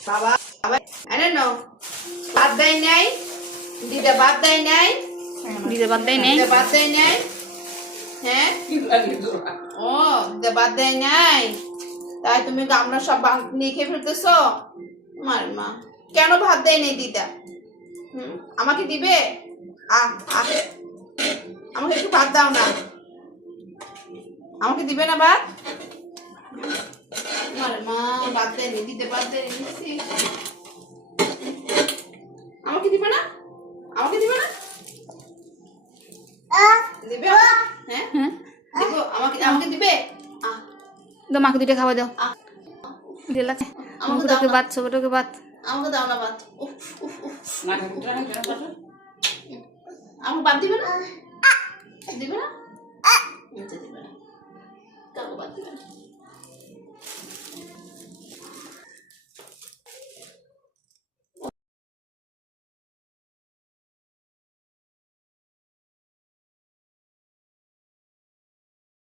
বাবা বাবা এনে নাও বাদ দেয় নাই দিদা বাদ দেয় নাই দিদা বাদ দেয় নাই দিদা বাদ দেয় নাই হ্যাঁ ও দিদা বাদ দেয় নাই তাই তুমি আমরা সব ভাত নিয়ে খেয়ে ফেলতেছো মার মা কেন ভাত দেয় নাই দিদা আমাকে দিবে আমাকে একটু ভাত দাও না আমাকে দিবে না ভাত মার মা ভাত দেয়নি দিতে ভাত দেয়নি আমাকে দিবে না আমাকে দিবে না দিবে হ্যাঁ দেখো আমাকে আমাকে দিবে দাও মাকে দুইটা খাওয়া দাও দিয়ে লাগছে আমাকে ছোটকে ভাত ছোটকে ভাত আমাকে দাও না ভাত আমাকে ভাত দিবে না দিবে না দিবে না কাউকে ভাত দিবে না